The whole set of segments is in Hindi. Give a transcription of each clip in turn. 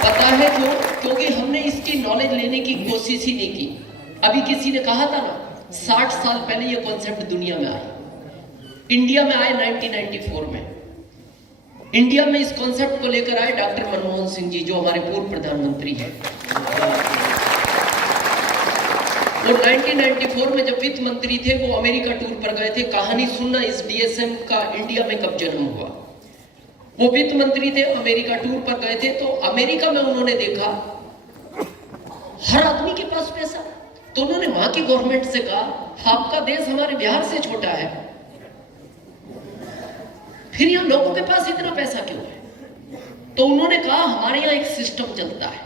पता है क्यों? क्योंकि हमने इसकी नॉलेज लेने की कोशिश ही नहीं की। अभी किसी ने कहा था ना, 60 साल पहले ये कॉन्सेप्ट दुनिया में आया, इंडिया में आए 1994 में। इंडिया में इस कॉन्सेप्ट को लेकर आए डॉक्टर मनमोहन सिंह जी, जो हमारे पूर्व प्रधानमंत्री हैं। वो 1994 में जब वित्त मंत्री थे, वो अमेरिका टूर पर गए थे। कहानी सुनना इस डीएसएम का इंडिया में कब जन्म हुआ। वो वित्त मंत्री थे, अमेरिका टूर पर गए थे, तो अमेरिका में उन्होंने देखा हर आदमी के पास पैसा। तो उन्होंने वहां की गवर्नमेंट से कहा, आपका देश हमारे बिहार से छोटा है, फिर यहां लोगों के पास इतना पैसा क्यों है? तो उन्होंने कहा, हमारे यहां एक सिस्टम चलता है,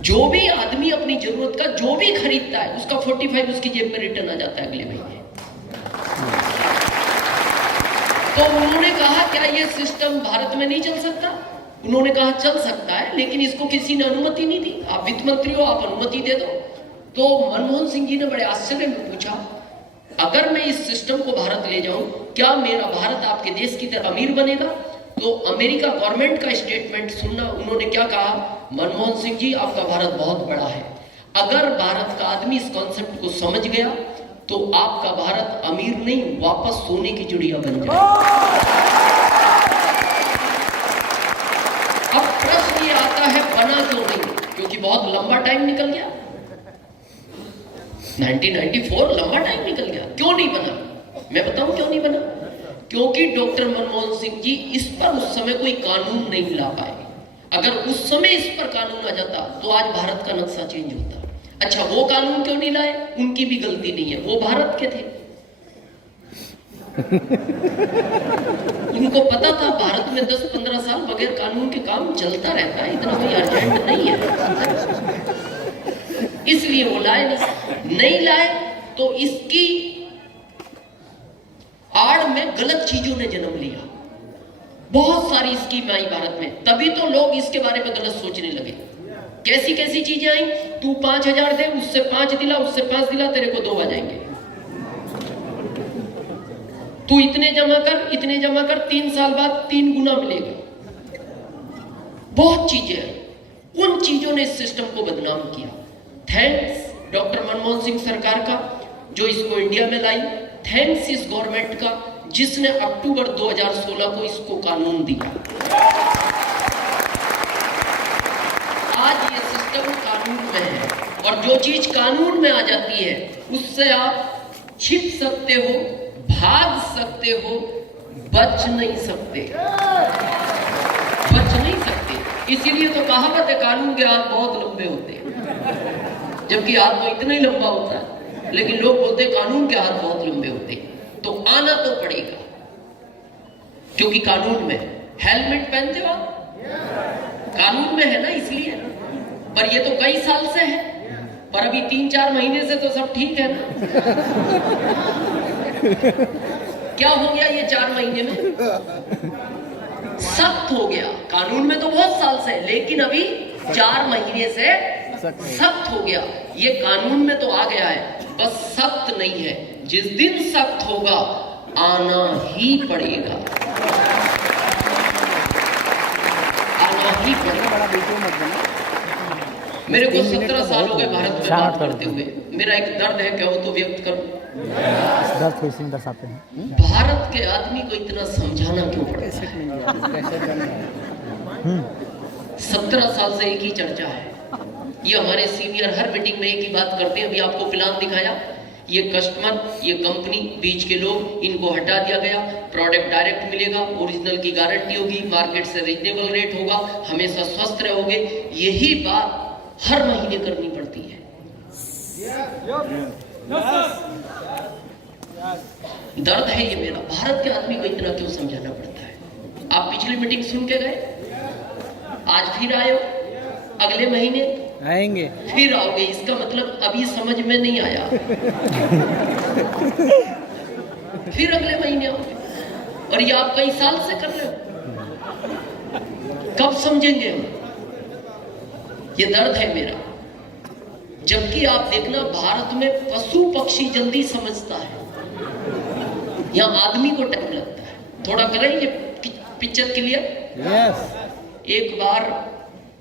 जो भी आदमी अपनी जरूरत का जो भी खरीदता है, उसका 45 उसकी जेब में रिटर्न आ जाता है अगले महीने। तो उन्होंने कहा, क्या ये सिस्टम भारत में नहीं चल सकता? उन्होंने कहा, चल सकता है, लेकिन इसको किसी ने अनुमति नहीं दी। आप वित्त मंत्री हो, आप अनुमति दे दो। तो मनमोहन सिंह जी ने बड़े आश्चर्य में पूछा, अगर मैं इस सिस्टम को भारत ले जाऊं, क्या मेरा भारत आपके देश की तरह अमीर बनेगा? तो अमेरिका गवर्नमेंट का स्टेटमेंट सुनना, उन्होंने क्या कहा, मनमोहन सिंह जी, आपका भारत बहुत बड़ा है, अगर भारत का आदमी इस कॉन्सेप्ट को समझ गया तो आपका भारत अमीर नहीं, वापस सोने की चिड़िया बन जाएगा। अब प्रश्न ये आता है, बना क्यों नहीं? क्योंकि बहुत लंबा टाइम निकल गया, 1994 लंबा टाइम निकल गया। क्यों नहीं बना? मैं बताऊं क्यों नहीं बना। क्योंकि डॉक्टर मनमोहन सिंह जी इस पर उस समय कोई कानून नहीं ला पाए। अगर उस समय इस पर कानून आ जाता तो आज भारत का नक्शा चेंज होता। अच्छा, वो कानून क्यों नहीं लाए? उनकी भी गलती नहीं है, वो भारत के थे। उनको पता था भारत में 10-15 साल बगैर कानून के काम चलता रहता है, इतना कोई अर्जेंट नहीं है, इसलिए वो लाए नहीं लाए। तो इसकी आड़ में गलत चीजों ने जन्म लिया। बहुत सारी स्कीम आई भारत में, तभी तो लोग इसके बारे में गलत सोचने लगे। कैसी कैसी चीजें आई, तू 5,000 दे, उससे 5 दिला, उससे 5 दिला, तेरे को 2 आ जाएंगे। तू इतने जमा कर, 3 साल बाद 3 गुना मिलेगा। बहुत चीजें हैं, उन चीजों ने इस सिस्टम को बदनाम किया। थैंक्स डॉक्टर मनमोहन सिंह सरकार का, जो इसको इंडिया में लाई। थैंक्स इस गवर्नमेंट का, जिसने अक्टूबर 2016 को इसको कानून दिया। आज ये सिस्टम कानून में है, और जो चीज कानून में आ जाती है उससे आप छिप सकते हो, भाग सकते हो, बच नहीं सकते। इसीलिए तो कहावत है, कानून के हाथ बहुत लंबे होते हैं, जबकि हाथ तो इतना ही लंबा होता है, लेकिन लोग बोलते हैं कानून के हाथ बहुत लंबे होते हैं। तो आना तो पड़ेगा, क्योंकि कानून में। हेलमेट पहनते हो आप, कानून में है ना, इसलिए। पर ये तो कई साल से है, पर अभी 3-4 महीने से तो सब ठीक है ना। क्या हो गया ये 4 महीने में? सख्त हो गया। कानून में तो बहुत साल से, लेकिन अभी 4 महीने से सख्त हो गया। ये कानून में तो आ गया है, बस सख्त नहीं है। जिस दिन सख्त होगा, आना ही पड़ेगा, आना ही पड़ेगा। मेरे को 17 साल हो गए भारत में बात करते हुए। मेरा एक दर्द है, क्या वो तो व्यक्त करूं। दर्द को इसी में दर्शाते हैं। भारत के आदमी को इतना समझाना क्यों पड़ता है? 17 साल से एक ही चर्चा है। ये हमारे सीनियर हर मीटिंग में एक ही बात करते हैं। अभी आपको प्लान दिखाया, ये कस्टमर, ये कंपनी, बीच के लोग, इनको हटा दिया गया। प्रोडक्ट डायरेक्ट मिलेगा, ओरिजिनल की गारंटी होगी, मार्केट से रीजनेबल रेट होगा, हमेशा स्वस्थ रहोगे। यही बात हर महीने करनी पड़ती है। दर्द है ये मेरा। भारत के आदमी को इतना क्यों समझाना पड़ता है? आप पिछली मीटिंग सुन के गए, आज फिर आए हो, अगले महीने आएंगे, फिर आओगे। इसका मतलब अभी समझ में नहीं आया, फिर अगले महीने आओगे। और ये आप कई साल से कर रहे हो, कब समझेंगे हम? ये दर्द है मेरा। जबकि आप देखना, भारत में पशु पक्षी जल्दी समझता है, यहाँ आदमी को टाइम लगता है। थोड़ा करें ये पिक्चर क्लियर। यस। एक बार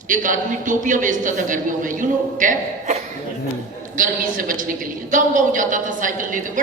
एक आदमी टोपियां बेचता था गर्मियों में, कैप, गर्मी से बचने के लिए गांव गांव जाता था साइकिल लेके, बड़ी